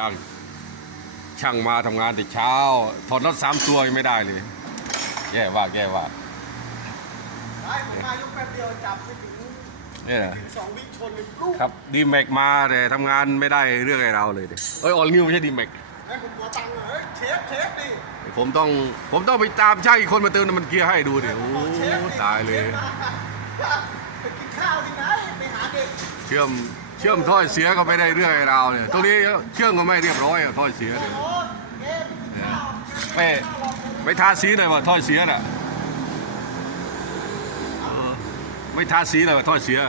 จ้าง ช่างมาทำงานแต่เช้า ถอดรถสามตัวยังไม่ได้เลย แย่ว่าแย่ว่าได้ผมมายกแป๊บเดียวจับไม่ถึงเนี่ย ถึงสองวิชนเลยลูกครับดีแม็กมาแต่ทำงานไม่ได้เรื่องไอ้เราเลยดิเอ้ยออลนิวไม่ใช่ดีแม็ก ให้ผมขอตังค์หน่อยเฮ้ยเชฟเชฟดิผมต้องผมต้องไปตามช่างอีกคนมาเติมน้ำมันเกียร์ให้ดูดิโอ้เชฟดิตายเลยไปกินข้าวที่ไหนไปหาเด็กเชื่อมเชื่อมถ้อเสียก็ไม่ได้เรื่องไอ้เราเนี่ยตรงนี้เชื่อมก็ไม่เรียบร้อยอะถ้อเสียเนี่ยไปไม่ไม่ทาสีหน่อยว่าถ้อเสียน่ะไม่ทาสีหน่อยว่าถ้อเสีย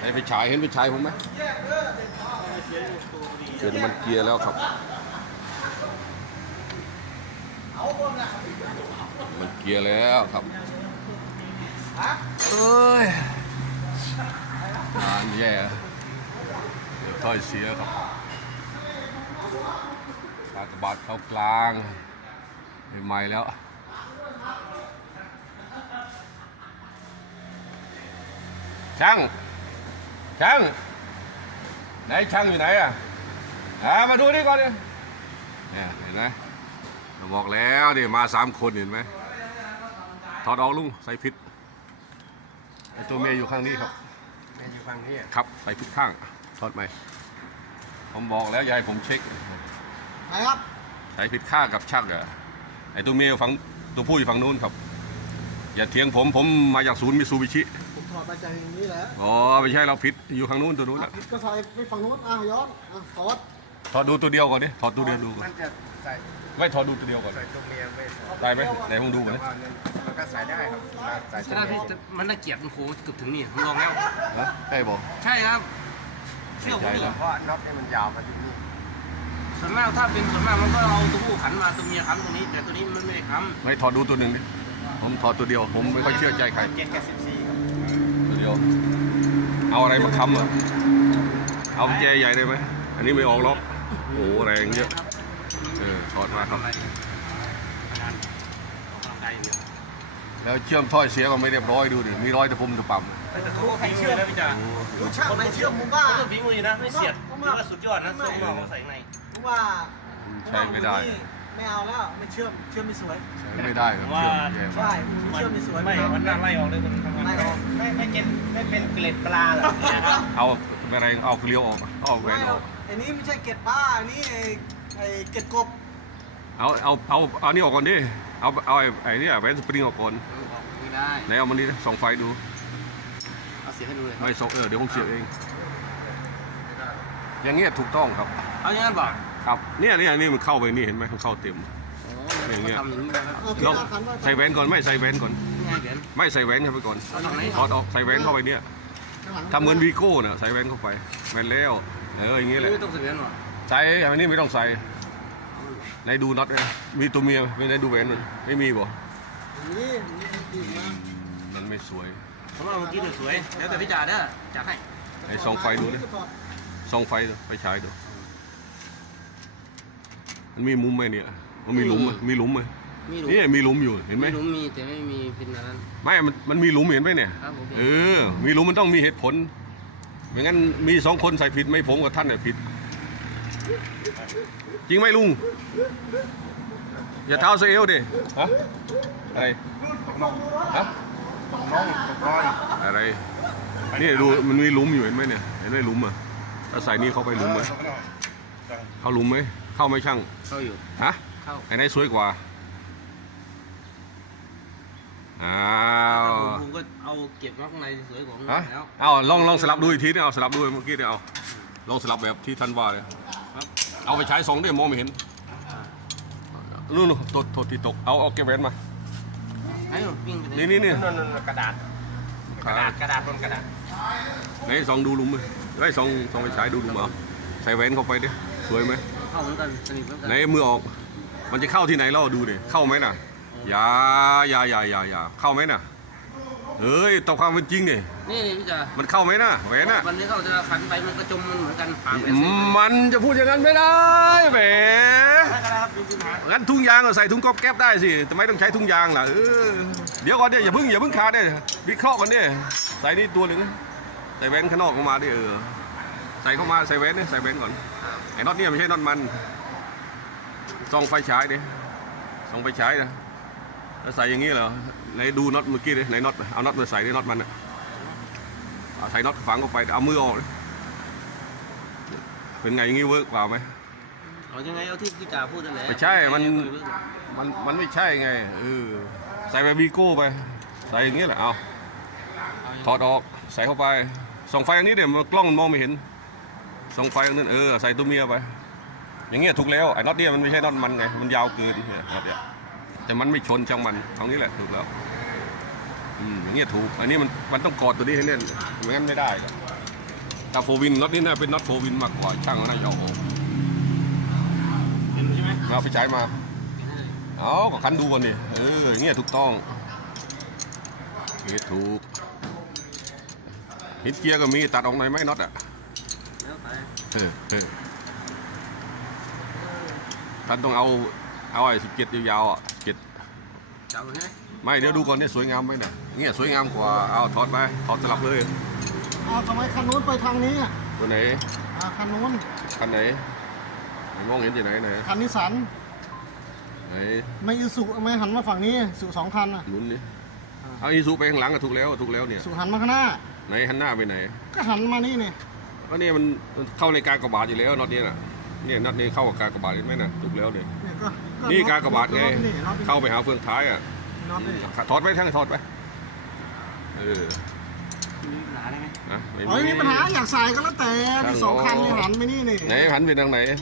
ไอ้ไปฉายเห็นไปฉายผมไหมเป็นมันเกียร์แล้วครับ เอาบนน่ะ มันเกียร์แล้วครับฮะเอ้ยงานแย่เดี๋ยวถ้อยเสียครับกากบาดเข้ากลางไม่ไหม่แล้วช่างช่างไหนช่างอยู่ไหนอะอ่ามาดูนี่ก่อนดิเนี่ยเห็นไหมเรา บอกแล้วดิมาสามคนเห็นไหมถอดออกลุงใส่พิษไอตัวเมียอยู่ข้างนี้ครับแม่อยู่ฝั่งนี้อะครับใส่พิษข้างถอดไหมผมบอกแล้วอย่าให้ผมเช็คไหนครับใส่พิษข้างกับชักอะไอตัวเมียฝั่งตัวผู้อยู่ฝั่งนู้นครับ อย่าเถียงผมผมมาจากศูนย์มิซูบิชิผมถอดมาจากอย่างนี้แหละอ๋อไม่ใช่เราพิษอยู่ข้างนู้นตัวนู้นอะอะผิดก็ใส่ไปฝั่งนู้นอะย้อนอะถอดถอดดูตัวเดียวก่อนดิถอดตัวเดียวดูก่อมันนจะ ใส่ไม่ถอดดูตัวเดียวก่อน ใส่ตัวเมียไม่ใส่ได้ไหมไหนผมดูก่อนแต่นะว่ามันก็ใส่ได้ครับใส่ตัวใช่เมีพี่ยแต่มันน่าเกลียดมันโค้งเกือบถึงนี่ผมลองแล้ว ฮะใช่บอก ใช่ครับ เชื่อผมใช่ดิแล้วเพราะน็อตเนี่ยมันยาวมาถึงนี่ส่วนมากถ้าเป็นส่วนมากมันก็เอาตัวผู้ขันมาตัวเมียขันตัวนี้ แต่ตัวนี้มันไม่ได้ขันไม่ถอดดูตัวหนึ่งดิผมถอดตัวเดียว ผมไม่ค่อยเชื่อใจใคร เจ็ดกับสิบสี่ครับตัวเดียว เอาอะไรมาค้ำอะ เอากุญแจใหญ่ได้ไหม อันนี้ไม่ออกล็อกโอ้โหแรงเยอะครับเออถอดมาครับทำอะไรงานออกกำลังกายอย่างเดียวแล้วเชื่อมถ้อยเสียก็ไม่เรียบร้อยดูดิมีรอยตะปุ่มตะปั่มแต่เขาก็ฝีมือนะพี่จ๋าดูช่างไม่เชื่อผมว่าเขาก็ฝีมือนะไม่เสียดผมถือว่าว่าสุดยอดนะเสื้อของเราใส่ในผมว่าใช้ไม่ได้ไม่เอาแล้วไม่เชื่อมเชื่อมไม่สวยใช้ไม่ได้ครับเชื่อมแย่มากใช่เชื่อมไม่สวยไม่เอามันน่าไล่ออกเลยมันทำงานไม่เอาไม่ไม่เจ็ดไม่เป็นเกล็ดปลาเหรอเนี่ยครับเอาอะไรเอาเกลียวออกเอาแหวไม่นอเอาอกอันนี้ไม่ใช่เกล็ดป้าอันนี้ไอ้ไอ้เกล็ดกบ เอาเอาเอาเอานี่ออกก่อนดิเอาเอาไอ้ไอ้นี่แหวนสปริงออกก่อนไม่ได้ ไหนเอามันนี่ส่องไฟดูเอาเสียให้ดูเลยไม่ส่องเออเดี๋ยวผมเสียบเอง อย่างเงี้ยถูกต้องครับ เอาอย่างนั้นบอกครับเนี่ยเนี่ยนี่มันเข้าไปนี่เห็นไหมมันเข้าเต็มอย่างเงี้ยทำอย่างนี้มาแล้วเอาที่ลองหน้าขันไว้ใส่แหวนก่อนไม่ใส่แหวนก่อนง่ายเดี๋ยวไม่ใส่แหวนเข้าไปก่อนเอาตรงไหนถอดออกใส่แหวนเข้าไปเนี่ยข้างหลังทำเหมือนวีโก้น่ะใส่แหวนเข้าไปแหวนแล้วเอออย่างงี้แหละไม่ต้องเสียหรอกใส่อันนี้ไม่ต้องใส่ ไหนดูน็อตเลยมีตัวเมียไม่ได้ดูแหวนมันไม่มีบ่นี่นี่ดีมากมันไม่สวยผมว่าเมื่อกี้เนี่ยสวยแล้วแต่พี่จ๋าเด้อจัดให้ไหนส่องไฟดูดิส่องไฟดูไปฉายดูมันมีมุมไหมเนี่ยมันมีหลุมไหมมีหลุมไหมมีหลุม นี่มีหลุมอยู่เห็นไหมมีหลุมมีแต่ไม่มีพินอันนั้น ไม่มันมันมีหลุมเห็นไหมเนี่ยครับผมเออ มีหลุมมันต้องมีเหตุผลไม่งั้นมีสองคนใส่ผิดไม่ผมกับท่านเนี่ยผิด จริงไหมลุง อย่าเท้าเซเอลดิฮะอะไรฮะน้องตกน้อยอะไรนี่ดูมันมีหลุมอยู่เห็นไหมเนี่ยเห็นไหมหลุมอะถ้าใส่นี่เข้าไปหลุมไหมเข้าหลุมไหมเข้าไหมช่างเข้าอยู่ฮะเข้าไอ้ไหนสวยกว่าอ้าวผมก็เอาเก็บไว้ข้างในสวยกว่าข้างฮะในแล้วเอาลองลองสลับดูอีกทีนี่เอาสลับดูเมื่อกี้เนี่ยเอาลองสลับแบบที่ท่านว่าเลยครับ เอาไปใช้สองด้วยมองไม่เห็นนู่นนู่นตดตดที่ตก เอาเอาเก็บแหวนมา ไอ้หนูปิ้งไปนี่นี่นี่นั่นนั่นกระดาษ กระดาษ กระดาษบนกระดาษ ไหนสองดูหลุมเลยไอ้ยสองสองไปใช้ดูหลุมเอาใส่แหวนเข้าไปดิสวยไหมเข้าเหมือนกันสนิทเหมือนกันไหนมือออก มันจะเข้าที่ไหนเราดูดิเข้าไหมน่ะอย่าอย่าอย่าอย่าอย่าเข้าไหมน่ะ เฮ้ยต่อความเป็นจริงดินี่นี่พี่จ๋ามันเข้าไหมน่ะแหวนน่ะ วันนี้เขาจะขันไปมันก็จมมันเหมือนกันปากแหวนอืมมันจะพูดอย่างนั้นไม่ได้แหมใช่ครับดูคุณหางั้นถุงยางก็ใส่ถุงก๊อบแก๊บได้สิทำไมต้องใช้ถุงยางล่ะเออเดี๋ยวก่อนเนี่ยอย่าเพิ่งอย่าเพิ่งขาดเนี่ยวิเคราะห์ก่อนเนี่ยใส่นี่ตัวหนึ่งใส่แว่นข้างนอกออกมาดิเออใส่เข้ามาใส่แว่นดิใส่แว่นก่อนไอ้น็อตเนี่ยไม่ใช่น็อตมันส่องไฟฉายดิส่องไฟฉายนะแล้วใส่อย่างนี้เหรอ ไหนดูน็อตเมื่อกี้ดิไหนน็อตเอาน็อตมาใส่ดิน็อตมันอะเอาใส่น็อตฝังเข้าไปเอามือออกดิเป็นไงอย่างงี้เวิร์กเปล่าไหมเอายังไงเอาที่พี่จ่าพูดนั่นแหละไม่ใช่มันมันมันไม่ใช่ไงเออใส่ไปวีโก้ไป ใส่อย่างนี้แหละเอาถอดออกใส่เข้าไปส่องไฟอันนี้เดี๋ยวมันกล้องมันมองไม่เห็นส่องไฟอันนั้นเออใส่ตัวเมียไป อย่างเงี้ยถูกแล้วไอ้น็อตเนี่ยมันไม่ใช่น็อตมันไงมันยาวเกินเนี่ยน็อตเนี่ย แต่มันไม่ชนช่างมันตรงนี้แหละถูกแล้วอืมอย่างเงี้ยถูก อันนี้มันมันต้องกอดตัวนี้ให้แน่นไม่งั้นไม่ได้หรอกถ้าโฟวินน็อตนี่น่าเป็นน็อตโฟวินมากกว่าช่างก็น่าจะเอาออกเห็นใช่ไหมเอาไปใช้มาเอาก็คันดูก่อนดิเอออย่างเงี้ยถูกต้องเงี้ยถูกฮิตเกียร์ก็มีตัดออกหน่อยไหมน็อตอะแล้วไปเออเออท่านต้องเอา เอาไอ้สิบเจ็ดยาวๆอะเจ็ดจ่าใช่ไหมไม่เดี๋ยวดูก่อนเนี่ยสวยงามไหมเนี่ยเงี้ยสวยงามกว่าเอาถอดไปถอดสลับเลยเอาทำไมคันนู้นไปทางนี้อะตัวไหนอ่าคันนู้นคันไหนมองเห็นที่ไหนไหนคันนิสสันไหนไม่อีสุไม่หันมาฝั่งนี้สุสองคันอะหนุนนี่เอาอีซูไปข้างหลังก็ถูกแล้วถูกแล้วเนี่ยสุหันมาข้างหน้าไหนหันหน้าไปไหน ก็หันมานี่นี่ก็เนี่ยมันมันเข้าในการกระบาดอยู่แล้วน็อตเนี่ยน่ะเนี่ยน็อตนี้เข้ากับการกระบาดเห็นไหมน่ะถูกแล้วเนี่ยเนี่ย ก็นี่การกระบาดไงนี่น็อตนี่เข้าไปหาเฟืองท้ายอะน็อตนี่ถอดไปทั้งถอดไปเออมีปัญหาได้ไหมนะไม่โอ้ยมีปัญหาอยากใส่ก็แล้วแต่ที่สองคันนี่หันไปนี่นี่ไหนหันไปทางไหนนี่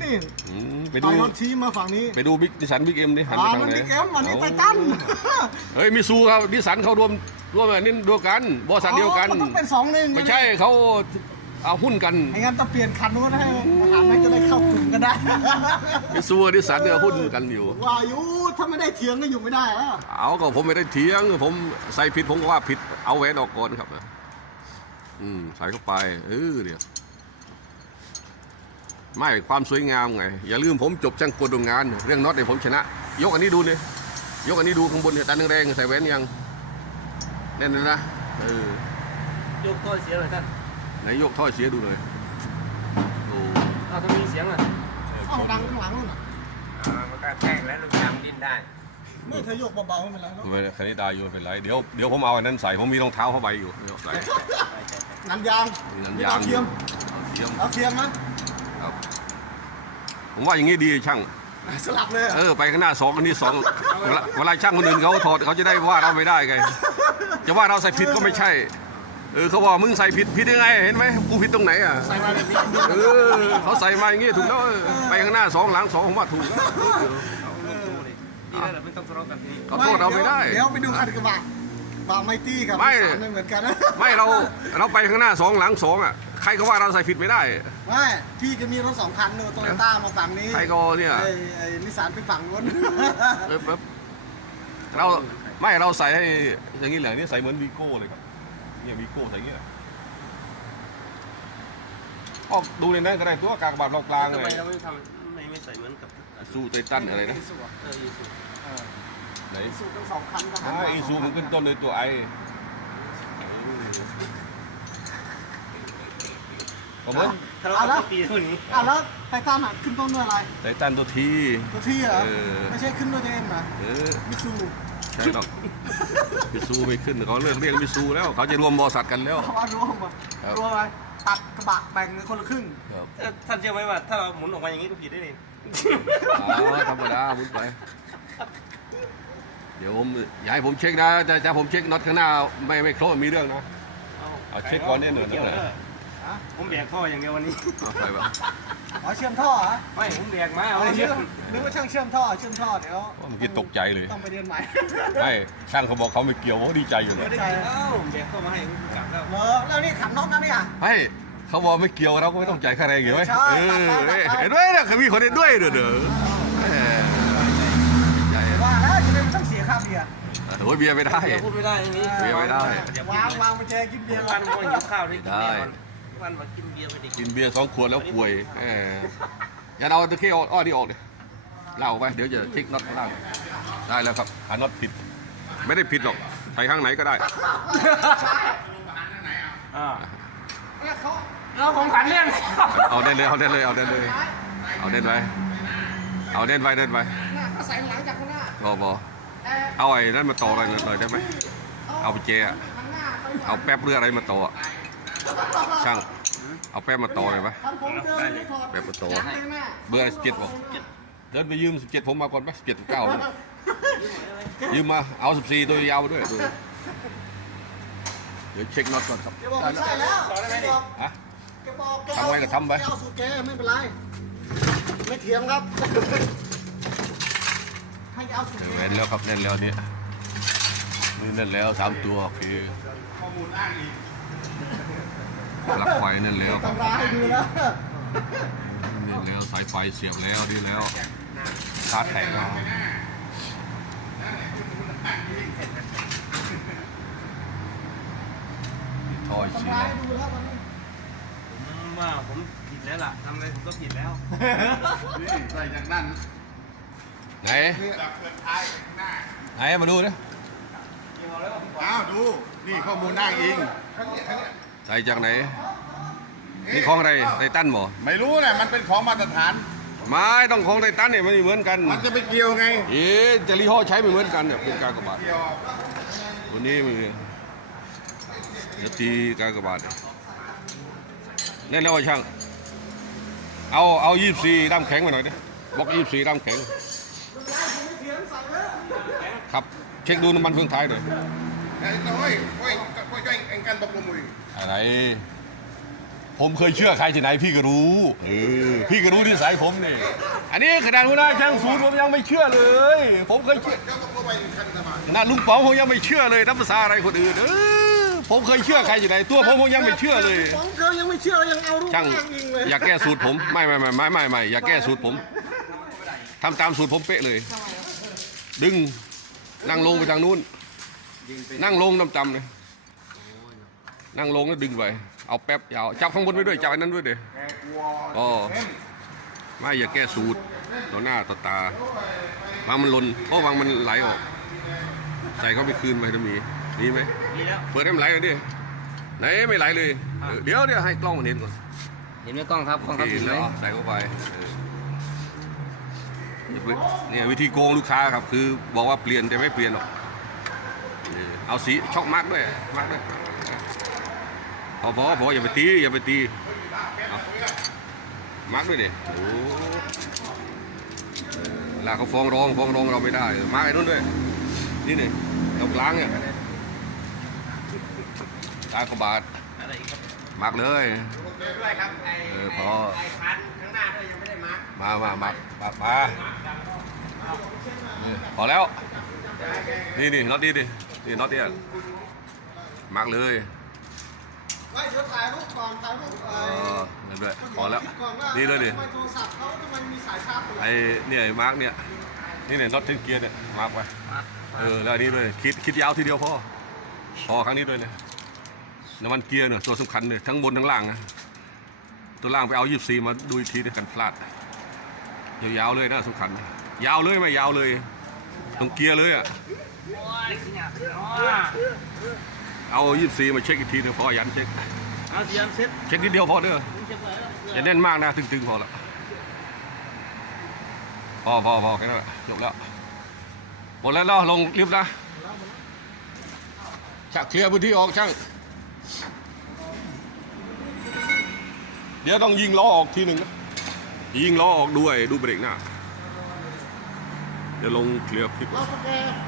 อืมไปต่ดูอยรถชี้มาฝั่งนี้ไปดูบิ๊กดิสันบิ๊กเอ็มดิหันไปอ่าทางมันไหนบิ๊กเอ็มวันนี้ไททันเฮ้ยมิซูเขาดิสันเขารวมรวมอันนี้เดียวกันบริษัทเดียวกันอ๋อมันต้องเป็นสองหนึ่งไม่ใช่เขาเอาหุ้นกันไม่งั้นต้องเปลี่ยนคันนู้นให้หันให้จะได้เข้า กลุ่มกันได้ มิซูดิสันเนี่ยหุ้นกันอยู่ ว่าอยู่ถ้าไม่ได้เถียงก็อยู่ไม่ได้แล้วเอาก็ผมไม่ได้เถียง ผมใส่ผิดผมก็ว่าผิดเอาแหวนออกก่อนครับนะอืมใส่เข้าไปเออเดี๋ยวไม่ความสวยงามไง อย่าลืมผมจบช่างกลโรงงาน เรื่องน็อตเนี่ยผมชนะ ยกอันนี้ดูเลยยกอันนี้ดูข้างบนเนี่ยตันแรงๆใส่แหวนยังแน่นเลยนะเออยกตัวเสียงหน่อยท่านไหนยกถ้อยเสียดูหน่อยโอ้เอาถ้ามีเสียงอะ เอ้าดังข้างหลังนู่นน่ะอ่ามันก็แทงแล้วลูกยางดิ้นได้ไม่เธอยกเบาๆไม่เป็นไรรอกไม่คณิตาโยนเป็นไรเดี๋ยวเดี๋ยวผมเอาอันนั้นใส่ผมมีรองเท้าผ้าใบอยู่เดี๋ยวใส่นันยางมีนันยางเทียมเทียมเอาเทียมนะครับผมว่าอย่างนี้ดีช่าง สลับเลยเออไปข้างหน้าสองอันนี้สองเวลาเวลาช่างคนอื่นเขาถอดเขาจะได้ว่าเราไม่ได้ไงจะว่าเราใส่ผิดก็ไม่ใช่ เออเขาบอกมึงใส่ผิดผิดยังไงเห็นไหมกูผิดตรงไหนอะใส่มาแบบนี้เออเขาใส่มาอย่างงี้ถูกแล้วเออไปข้างหน้าสองหลังสองผมว่าถูกแล้วดีแล้วเราไม่ต้องทะเลาะกันทีนี้เขาโทษเราไม่ได้ เดี๋ยวไปดูคันกระบะบาไมตี้กับไม่สารไม่เหมือนกันนะไม่เราเราไปข้างหน้าสองหลังสองอะใครก็ว่าเราใส่ผิดไม่ได้ไม่พี่จะมีรถสองคันเนอะโตโยต้ามาฝั่งนี้ใครก็เนี่ยไอ้ไอ้นิสสันไปฝั่งนู้นเออแบบเราไม่เราใส่ให้อย่างนี้เหลืองนี่ใส่เหมือนวีโก้เลยครับ เนี่ยวีโก้ใส่อย่างเงี้ยออกดูในนั้นก็ได้ตัวกากบาทเรากลางทำเลไมยเราไม่ทำไม่ไม่ใส่เหมือนกับซูไททันอะไรนะเอออีสุไหนสูทั้งสองคันก็หันอ่ามาอีซูมันขึ้นต้นเลยตัวไอ ก็เหมือนทะเลาะกันปีเท่านี้อะแล้วไททันอะขึ้นต้นด้วยอะไรไททันตัวทีตัวที่เหรอเออไม่ใช่ขึ้นด้วยตัวเอ็มนะเออมิซูใช่หรอกมิซูไม่ขึ้นเขาเลิกเรียกมิซูแล้ว เขาจะรวมบริษัทกันแล้วเขาว่ารวมอะครับรวมอะไรตัดกระบะแบ่งกันคนละครึ่งครับเอ่อท่านเชื่อไหมว่าถ้าเราหมุนออกมาอย่างนี้ก็ผิดได้เลยอ๋อธรรมดามุดไปเดี๋ยวผมอย่าให้ผมเช็คนะจะจะผมเช็คน็อตข้างหน้าไม่ไม่ครบมีเรื่องนะเอาเช็คก่อนเนี่ยหน่อยนะกี่ว ผมแบกท่ออย่างเดียววันนี้ เอาไปบ้างอ๋อเชื่อมท่อเหรอไม่ ผมแบกมาอ๋เอาอเชื่เชื่ออมนึกว่าช่างเชื่อมท่อเชื่อมท่อเดี๋ยวเมื่อกี้ตกใจเลย ต้องไปเรียนใหม่ไม่ช่างเขาบอกเขาไม่เกี่ยวเขาดีใจอยู่เลยไม่ได้เอ้าผมแบกเข้ามาให้ผมกลับแล้ว เหรอแล้วนี่ขันน็อตนะเนี่ย ไม่เขาบอกไม่เกี่ยวเราก็ไม่ต้องจ่ายค่าแรงอยู่ไหมใช่เออตัดไปตัดไป เห็นไหมเนี่ยเขามีคนเห็นด้วยเด้อเด้อแหมใหญ่ว่าแล้วจะได้ไม่ต้องเสียค่าเบียร์โอ้ยเบียร์ไม่ได้เดี๋ยวพูดไม่ได้อย่างนี้เบียร์ไม่ได้ วางวางไปแจกินเบียร์วันก็หิวข้าวได้กินได้แน่นอน วันมากินเบียร์ไปดิกินเบียร์สองขวดแล้วป่วยแหมอย่าเอาตะเข้อ้อนี่ออกเลยเล่าไปเดี๋ยวจะเช็คน็อตข้างล่างได้แล้วครับหาน็อตผิด ไม่ได้ผิดหรอกใส่ข้างไหนก็ได้อ่าเนี่ยเขาแล้วผมขันเรื่องเอาเด่นเลยเอาเด่นเลยเอาเด่นเลยเอาเด่นไว้เอาเด่นไว้เด่นไว้หน้าเขาใส่หลังจากข้างหน้าบอบอแต่เอาไอ้นั่นมาต่ออะไรเลยได้ไหมเอาไปเจอะข้างหน้าไปเอาแป๊บเรืออะไรมาต่ออะ ช่าง เอาแป๊บมาต่อเลยปะทำผมเดินไม่ถอดแป๊บมาต่อหลังเลยหน้าเบอร์สิบเจ็ดบอกเดินไปยืมสิบเจ็ดผมมาก่อนปะสิบเจ็ดเก้ายืมมาเอาสิบสี่ตัวยาวมาด้วยด้วยเดี๋ยวเช็คน็อตก่อนครับแกบอกไม่ใช่แล้วแกบอกฮะแกบอกแกทำไว้ก็ทำไว้แกเอาสูตรแกไม่เป็นไรไม่เถียงครับให้แกเอาสูตรแกเล่นแล้วครับเล่นแล้วเนี่ยนี่เล่นแล้วสามตัวโอเคข้อมูลอ้างอีกป ลักไฟเล่นแล้วครับตำราให้ดูนะเล่นแล้วสายไฟเสียบแล้วนี่แล้วชาร์จแข็งแล้วท่อยเสีตำยราให้ดูแล้วตอนนี้ผมว่าผมผิดแล้วล่ะทำอะไรผมก็ผิดแล้วใส่จากนั้นไหนจากเปิดท้ายข้างหน้าไหนมาดูดิอ้าวดู นี่ข้อมูลอ้างอิง ใส่จากไหนนี่ของอะไรไททันบ่ไม่รู้นะมันเป็นของมาตรฐาน ไม่ต้องของไททันเนี่ยมันไม่เหมือนกันมันจะไปเกี่ยวไงเอ๊ะแต่ยี่ห้อใช้ไม่เหมือนกันเนี่ยเป็นกากบาทเกี่ยวตัวนี้มือเดี๋ยวตีกากบาทเนี่ยเล่นแล้วว่าช่าง เอาเอายี่สี่ด้ามแข็งมาหน่อยดิบล็อกยี่สี่ด้ามแข็ง ครับ เช็คดูน้ำมันเฟืองท้ายหน่อยไอ้ตัวเฮ้ยเฮ้ยเฮ้ยเอ็งกันตกลงมืออะไร ผมเคยเชื่อใครที่ไหนพี่ก็รู้เออพี่ก็รู้นิสัยผมนี่อันนี้ขนาดหัวหน้าช่างศูนย์ผมยังไม่เชื่อเลย ผมเคยเชื่อเจ้าตกลงไปคันสมาขนาดลุงป๋องผมยังไม่เชื่อเลยนับภาษาอะไรคนอื่นเออผมเคยเชื่อใครที่ไหนตัวผมผมยังไม่เชื่อเลย ของเขายังไม่เชื่อยังเอารูปช่างอ้างอิงเลยอย่าแก้สูตรผมไม่ไม่ไม่ไม่ไม่ไม่อย่าแก้สูตรผมทำตามสูตรผมเป๊ะเลย ดึงนั่งลงไปทางนู้น นั่งลงต่ำๆเลย นั่งลงแล้วดึงไป เอาแป๊บยาวจับข้างบนไว้ด้วยจับอันนั้นด้วยเดี๋ยแกกลัวอ๋อไม่อย่าแก้สูตรต่อหน้าต่อตาวางมันหล่นโอ้วางมันไหลออก ใส่เข้าไปคืนไปจะมีมีไหมดีแล้วเปิดให้มันไหลหน่อยดิไหนไม่ไหลเลยเออเดี๋ยวเดี๋ยวให้กล้องมันเห็นก่อนเห็นไหมกล้องครับกล้องครับเห็เห็นนไหมแล้วใส่เข้าไปเอออย่าไปเนี่ยวิธีโกงลูกค้าครับคือบอกว่าเปลี่ยนแต่ไม่เปลี่ยนหรอกเออเอาสีช็อกมาร์กด้วยมาร์กด้วย พอพอพออย่าไปตีอย่าไปตีมาร์กด้วยดิโอ้เวลาเขาฟ้องร้องฟ้องร้องเราไม่ได้ มาร์กไอ้นู้นด้วย นี่นี่ตรงกลางเนี่ยตากระบาดมาร์กเลยด้วยครับไอ้เออพอไอ้คันข้างหน้าด้วยยังไม่ได้มาร์คมามามามามาพอแล้ว นี่นี่น็อตนี่ดินี่น็อตเนี่ยมาร์กเลย ไม่เดี๋ยวถ่ายรูปก่อนถ่ายรูปเอเอ่ออนั่นด้วยพอแล้วคิดก่อนว่านี่เลยดิทำไมโทรศัพท์เขาทำไมมีสายชาร์จอยู่ไอ้เนี่ยไอ้มาร์กเนี่ย นี่เนี่ยน็อตเทนเกียร์เนี่ย มาร์กไว้ เออ แล้วอันนี้ด้วย คิดคิดยาวทีเดียวพอ พอครั้งนี้ด้วยเนี่ยน้ำมันเกียร์เนี่ยตัวสำคัญเนี่ยทั้งบนทั้งล่างนะตัวล่างไปเอายี่สีมาดูอีกทีด้วยกันพลาด ยาวๆเลยนะสำคัญ ยาวเลยไหมยาวเลย ตรงเกียร์เลยอะโอ้ย เนี่ยอ๋อเอายี่สีมาเช็คอีกทีนึงพอยันเช็คเอาเสียงเซ็ตเช็คนิดเดียวพอเด้อผมจะเปิดแล้วอย่าแน่นมากนะตึงๆพอละพอพอพอแค่นั้นแหละจบแล้วหมดแล้วเนาะลงลิฟต์นะชักเคลียร์พื้นที่ออกช่างเดี๋ยวต้องยิงล้อออกทีหนึ่งนะยิงล้อออกด้วยดูเบรกหน้าเดี๋ยวลงเคลียร์คลิปเราสแกนนี่